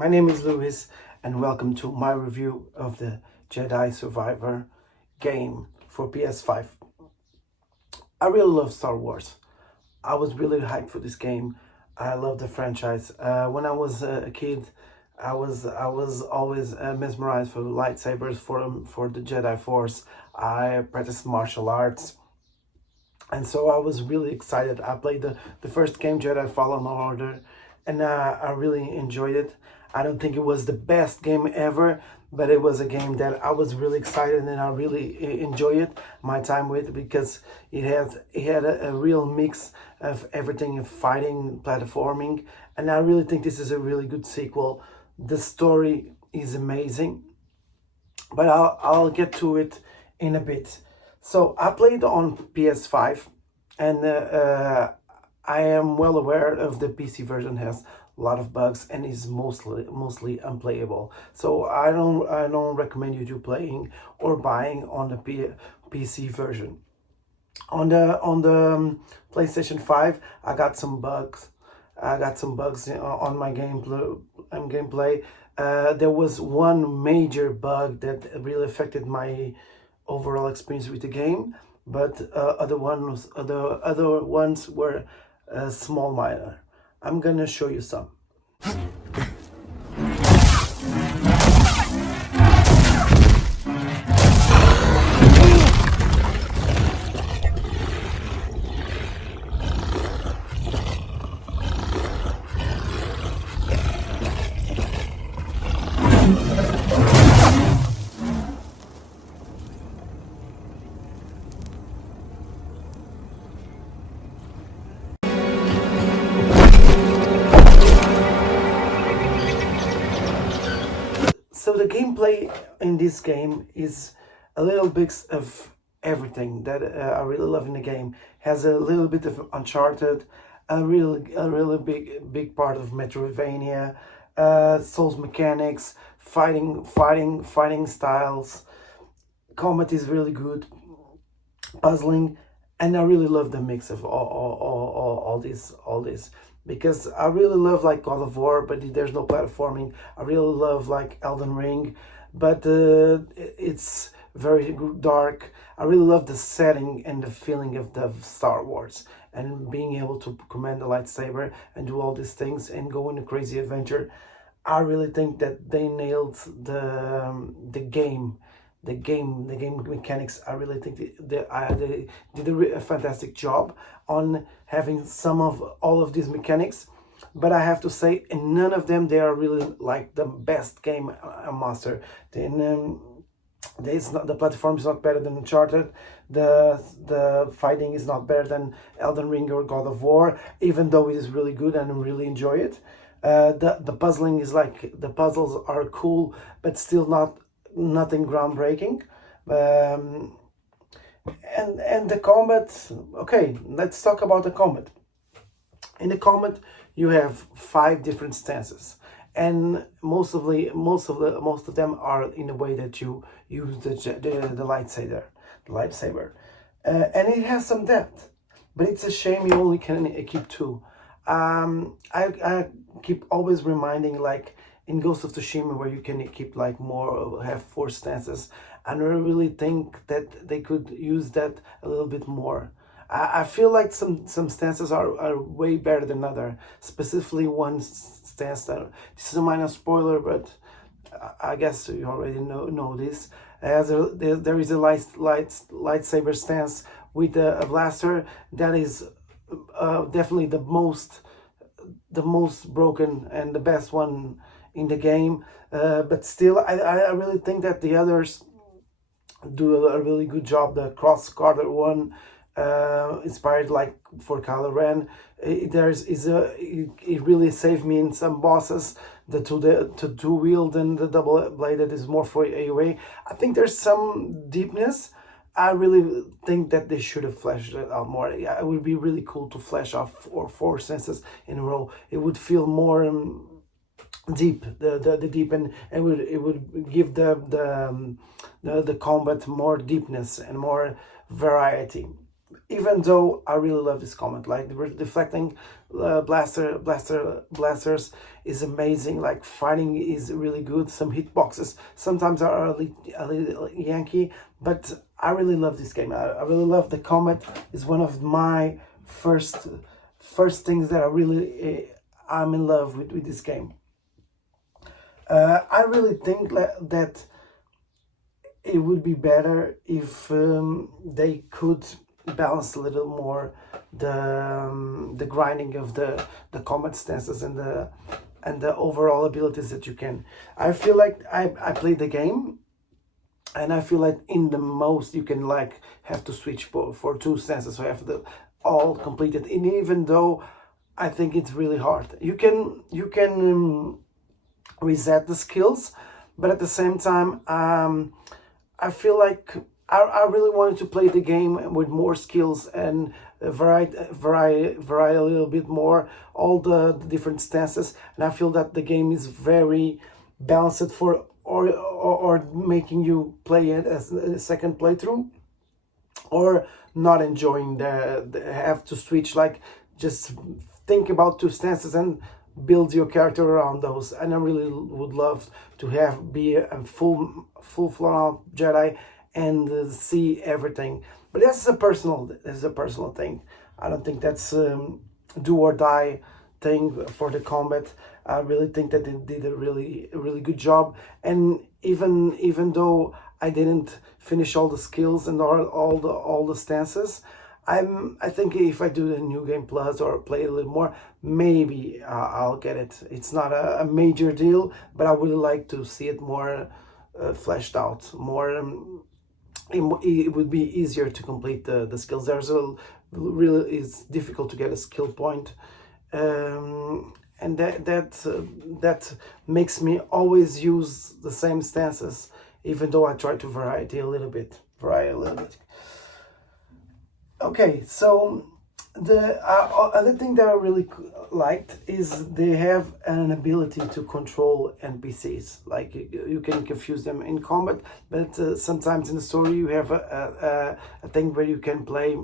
My name is Lewis, and welcome to my review of the Jedi Survivor game for PS5. I really love Star Wars. I was really hyped for this game. I love the franchise. When I was a kid, I was always mesmerized for the lightsabers, for the Jedi Force. I practiced martial arts, and so I was really excited. I played the first game, Jedi Fallen Order, and I really enjoyed it. I don't think it was the best game ever, but it was a game that I was really excited and I really enjoyed it, my time with, because it had a real mix of everything, of fighting, platforming, and I really think this is a really good sequel. The story is amazing, but I'll get to it in a bit. So I played on PS5, and I am well aware of the PC version has a lot of bugs and is mostly unplayable. So I don't recommend you to playing or buying on the PC version. On the PlayStation 5, I got some bugs. I got some bugs on my gameplay. There was one major bug that really affected my overall experience with the game, but other ones were small minor. I'm gonna show you some. So the gameplay in this game is a little bit of everything that I really love in the game. Has a little bit of Uncharted, a really big part of Metroidvania, Souls mechanics, fighting styles. Combat is really good, puzzling, and I really love the mix of all this because I really love like God of War, but there's no platforming. I really love like Elden Ring, but it's very dark. I really love the setting and the feeling of the Star Wars and being able to command the lightsaber and do all these things and go on a crazy adventure. I really think that they nailed the game mechanics. I really think they did a fantastic job on having some of all of these mechanics. But I have to say, in none of them they are really like the best game master. Then the platform is not better than Uncharted. The fighting is not better than Elden Ring or God of War, even though it is really good and I really enjoy it. The puzzling is like, the puzzles are cool, but still nothing groundbreaking. Um, and the combat. Okay, let's talk about the combat. In the combat, you have 5 different stances, and most of them are in the way that you use the lightsaber, and it has some depth, but it's a shame you only can keep 2. I keep always reminding, like in Ghost of Tsushima, where you can keep like more, have 4 stances, and I really think that they could use that a little bit more. I feel like some stances are way better than other. Specifically, one stance that, this is a minor spoiler, but I guess you already know this. There is a lightsaber stance with a blaster that is definitely the most broken and the best one in the game. But still, I really think that the others do a really good job. The cross-guarded one, inspired like for Kylo Ren, it really saved me in some bosses. The two wield and the double bladed is more for AoE. I think there's some deepness. I really think that they should have fleshed it out more. Yeah, it would be really cool to flesh out 4 senses in a row. It would feel more deep, the deep, and it would give the combat more deepness and more variety. Even though I really love this combat, like deflecting blasters is amazing. Like fighting is really good. Some hitboxes sometimes are a little Yankee, but I really love this game. I really love the combat. Is one of my first things that I really I'm in love with this game. I really think that it would be better if they could balance a little more the grinding of the combat stances and the overall abilities that you can. I feel like I played the game, and I feel like in the most you can like have to switch for two stances, so you have to all completed. And even though I think it's really hard, you can reset the skills, but at the same time, I feel like I really wanted to play the game with more skills and vary a little bit more all the different stances, and I feel that the game is very balanced for or making you play it as a second playthrough, or not enjoying the have to switch, like just think about two stances and build your character around those. And I really would love to have be a full flown Jedi and see everything. But this is a personal thing. I don't think that's do or die thing for the combat. I really think that they did a really good job. And even though I didn't finish all the skills and all the stances, I think if I do the new game plus or play a little more, maybe I'll get it. It's not a major deal, but I would like to see it more fleshed out, more. It would be easier to complete the skills. There's a really, it's difficult to get a skill point, and that makes me always use the same stances, even though I try to vary a little bit. Okay, so the other thing that I really liked is they have an ability to control NPCs. Like you can confuse them in combat, but sometimes in the story you have a thing where you can play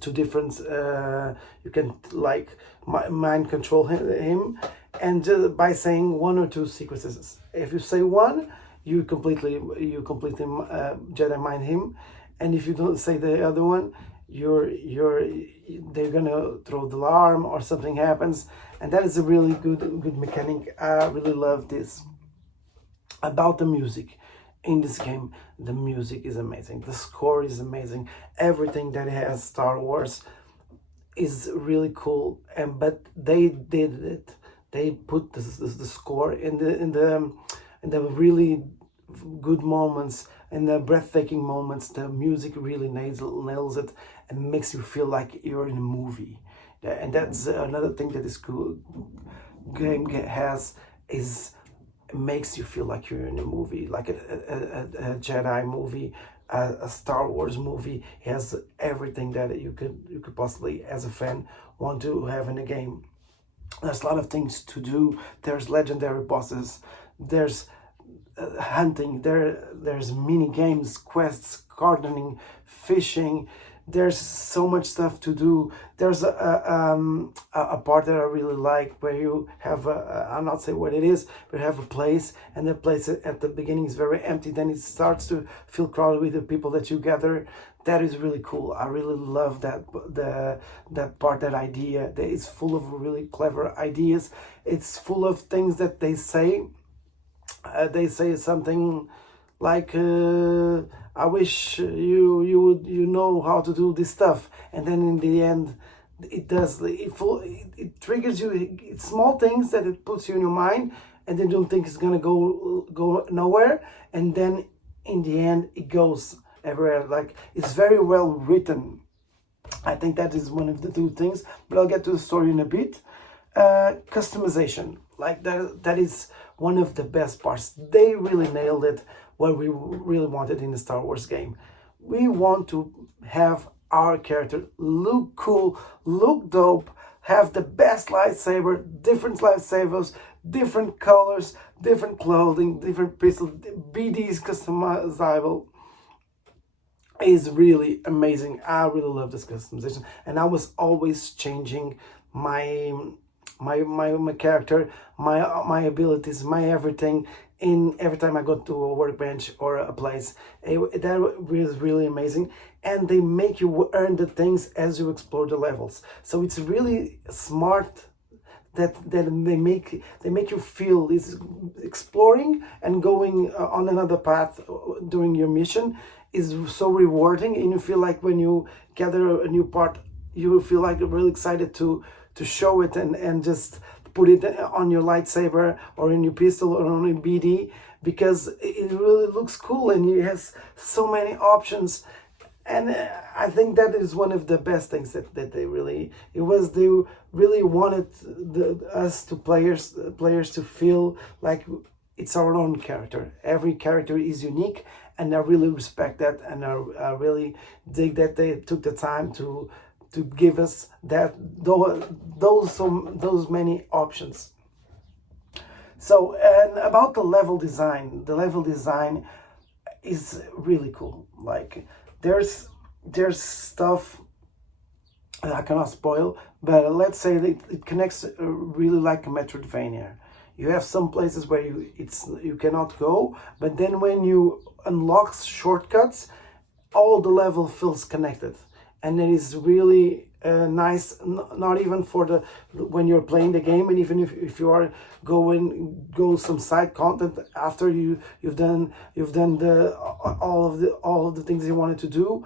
two different. You can like mind control him, and by saying one or two sequences. If you say one, you completely Jedi mind him, and if you don't say the other one, they're gonna throw the alarm or something happens, and that is a really good mechanic. I really love this. About the music in this game, the music is amazing, the score is amazing, everything that has Star Wars is really cool. And but they did it, they put the score in the really good moments and the breathtaking moments. The music really nails it and makes you feel like you're in a movie. Yeah, and that's another thing that this cool game has, is makes you feel like you're in a movie, like a Jedi movie, a Star Wars movie. It has everything that you could possibly, as a fan, want to have in a game. There's a lot of things to do. There's legendary bosses. There's hunting. There's mini games, quests, gardening, fishing. There's so much stuff to do. There's a part that I really like where you have I'll not say what it is, but you have a place, and the place at the beginning is very empty. Then it starts to feel crowded with the people that you gather. That is really cool. I really love that part, that idea. That is full of really clever ideas. It's full of things that they say. They say something like I wish you know how to do this stuff, and then in the end it does. It triggers you. It's small things that it puts you in your mind, and then don't think it's gonna go nowhere, and then in the end it goes everywhere. Like, it's very well written. I think that is one of the two things, but I'll get to the story in a bit. Customization, like that is one of the best parts. They really nailed it, what we really wanted in the Star Wars game. We want to have our character look cool, look dope, have the best lightsaber, different lightsabers, different colors, different clothing, different pistols. BD's customizable is really amazing. I really love this customization, and I was always changing my my character, my abilities, my everything in every time I go to a workbench or a place. That was really amazing, and they make you earn the things as you explore the levels. So it's really smart that they make you feel is exploring and going on another path during your mission is so rewarding, and you feel like when you gather a new part, you feel like you're really excited to show it and just put it on your lightsaber or in your pistol or on your BD, because it really looks cool and it has so many options. And I think that is one of the best things that they really, it was, they really wanted us to players to feel like it's our own character. Every character is unique, and I really respect that, and I really dig that they took the time to give us that those many options. So, and about the level design is really cool. Like there's stuff I cannot spoil, but let's say that it connects really like a Metroidvania. You have some places where you cannot go, but then when you unlock shortcuts, all the level feels connected, and it is really nice. Not even for the when you're playing the game, and even if you are go some side content after you've done the all of the things you wanted to do,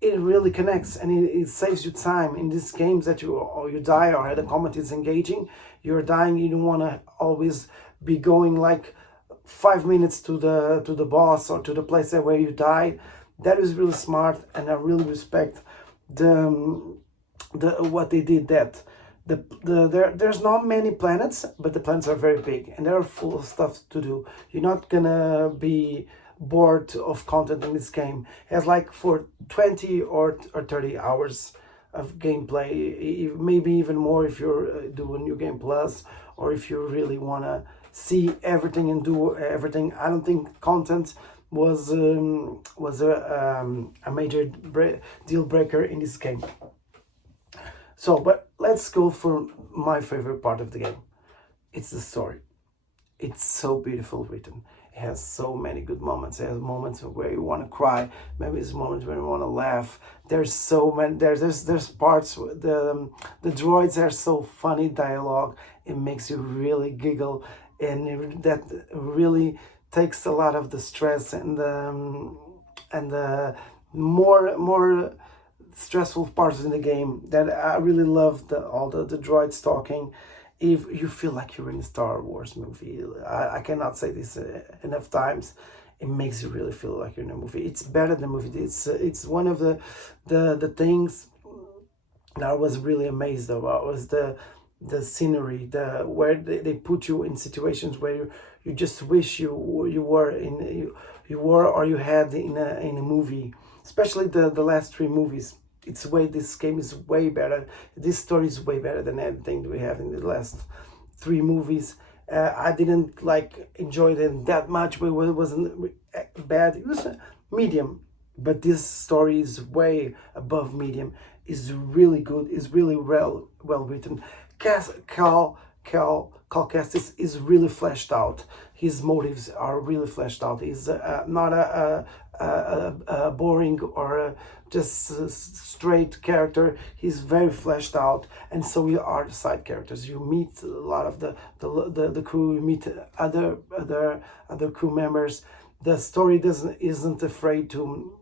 it really connects, and it saves you time in these games that you die or the combat is engaging. You're dying, you don't want to always be going like 5 minutes to the boss or to the place where you died. That is really smart, and I really respect the what they did. That there's not many planets, but the planets are very big and they're full of stuff to do. You're not gonna be bored of content in this game. It has like for 20 or 30 hours of gameplay, maybe even more if you're doing New Game Plus, or if you really want to see everything and do everything. I don't think content was a major deal breaker in this game. So, but let's go for my favorite part of the game. It's the story. It's so beautiful written. It has so many good moments. It has moments where you want to cry. Maybe it's moments where you want to laugh. There's so many. There's parts. The droids are so funny dialogue. It makes you really giggle, and that really takes a lot of the stress and the more stressful parts in the game. That I really love all the droids talking. If you feel like you're in a Star Wars movie, I cannot say this enough times. It makes you really feel like you're in a movie. It's better than a movie. It's one of the things that I was really amazed about was the scenery, where they put you in situations where you just wish you were in you were or you had in a movie, especially the last three movies. It's way this game is way better. This story is way better than anything we have in the last three movies. I didn't like enjoy them that much, but it wasn't bad. It was medium, but this story is way above medium. Is really good. Is really well written. Cal Kestis is really fleshed out. His motives are really fleshed out. He's not a boring or just a straight character. He's very fleshed out, and so we are the side characters. You meet a lot of the crew. You meet other crew members. The story isn't afraid to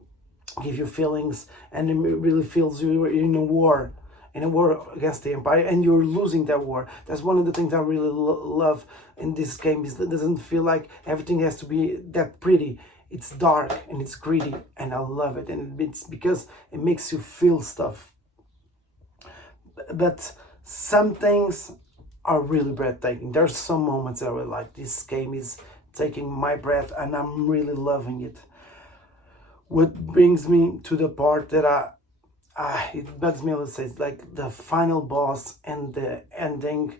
give you feelings, and it really feels you're in a war against the Empire, and you're losing that war. That's one of the things I really love in this game, is that it doesn't feel like everything has to be that pretty. It's dark and it's gritty, and I love it, and it's because it makes you feel stuff. But some things are really breathtaking. There's some moments that I really like. This game is taking my breath, and I'm really loving it. What brings me to the part that it bugs me a little, say, like the final boss and the ending.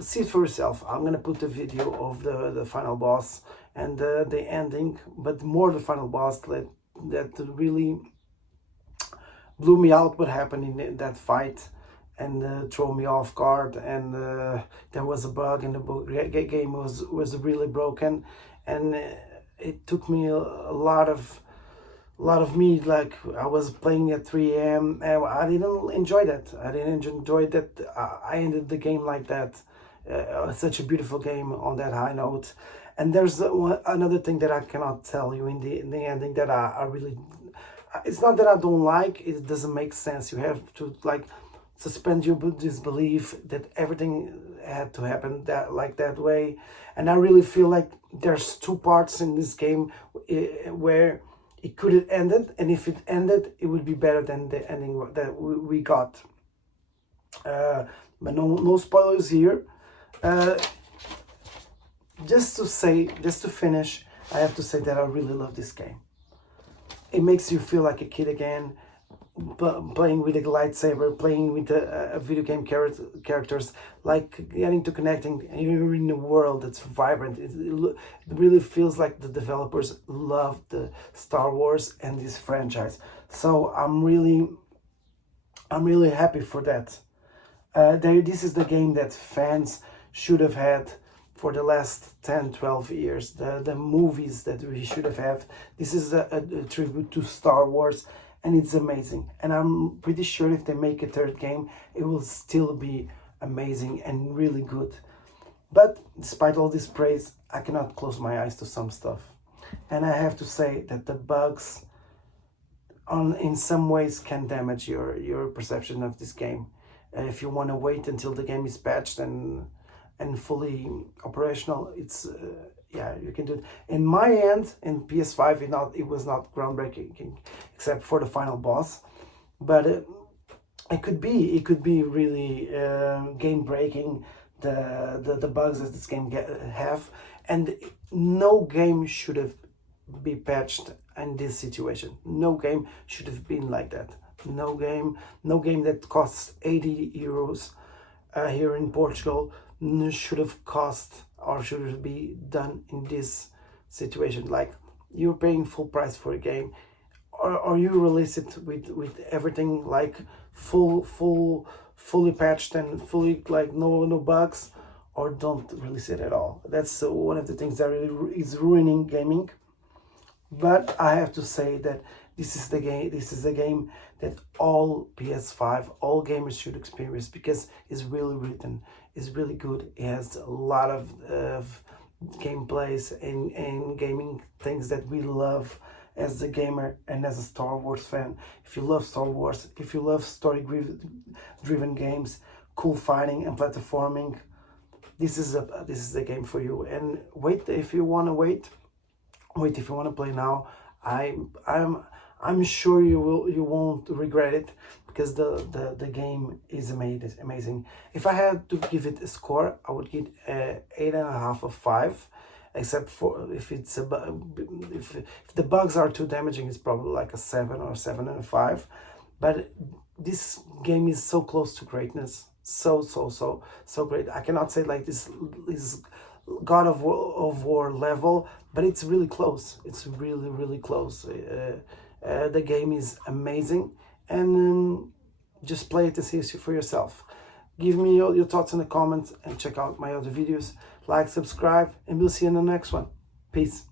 See it for yourself. I'm gonna put the video of the final boss and the ending, but more the final boss that really blew me out. What happened in that fight, and throw me off guard, and there was a bug, and the game was really broken, and it took me a lot of me, like I was playing at 3 a.m. and I didn't enjoy that. I didn't enjoy that. I ended the game like that. Such a beautiful game on that high note. And there's another thing that I cannot tell you in the ending that I really. It's not that I don't like. It doesn't make sense. You have to like suspend your disbelief that everything had to happen that way. And I really feel like there's two parts in this game where it could have ended, and if it ended, it would be better than the ending that we got. But no spoilers here. Just to finish, I have to say that I really love this game. It makes you feel like a kid again, playing with a lightsaber, playing with a video game characters, like getting to connecting, and you're in a world that's vibrant. It really feels like the developers love the Star Wars and this franchise. So I'm really happy for that. This is the game that fans should have had for the last 10-12 years, the movies that we should have had. This is a tribute to Star Wars, and it's amazing. And I'm pretty sure if they make a third game, it will still be amazing and really good. But despite all this praise, I cannot close my eyes to some stuff. And I have to say that the bugs in some ways can damage your perception of this game. If you want to wait until the game is patched and fully operational, it's yeah, you can do it. In my end, in PS5, it was not groundbreaking except for the final boss, but it could be really game breaking, the bugs that this game have, and no game should have been patched in this situation. No game should have been like that. No game that costs 80 euros here in Portugal should have cost or should it be done in this situation. Like, you're paying full price for a game, or you release it with everything like fully patched and fully like no bugs, or don't release it at all. That's one of the things that really is ruining gaming. But I have to say that this is the game that all PS5, all gamers should experience, because it's really written, it's really good. It has a lot of gameplays and gaming things that we love as a gamer and as a Star Wars fan. If you love Star Wars, if you love story-driven games, cool fighting and platforming, this is the game for you. And wait if you want to wait if you want to play now. I'm sure you won't regret it, because the game is amazing. If I had to give it a score, I would give 8.5 out of 5, except for if the bugs are too damaging, it's probably like a 7 or 7.5. But this game is so close to greatness, so great. I cannot say like this is God of War level, but it's really close. It's really close. The game is amazing, and just play it and see for yourself. Give me your thoughts in the comments, and check out my other videos. Like, subscribe, and we'll see you in the next one. Peace.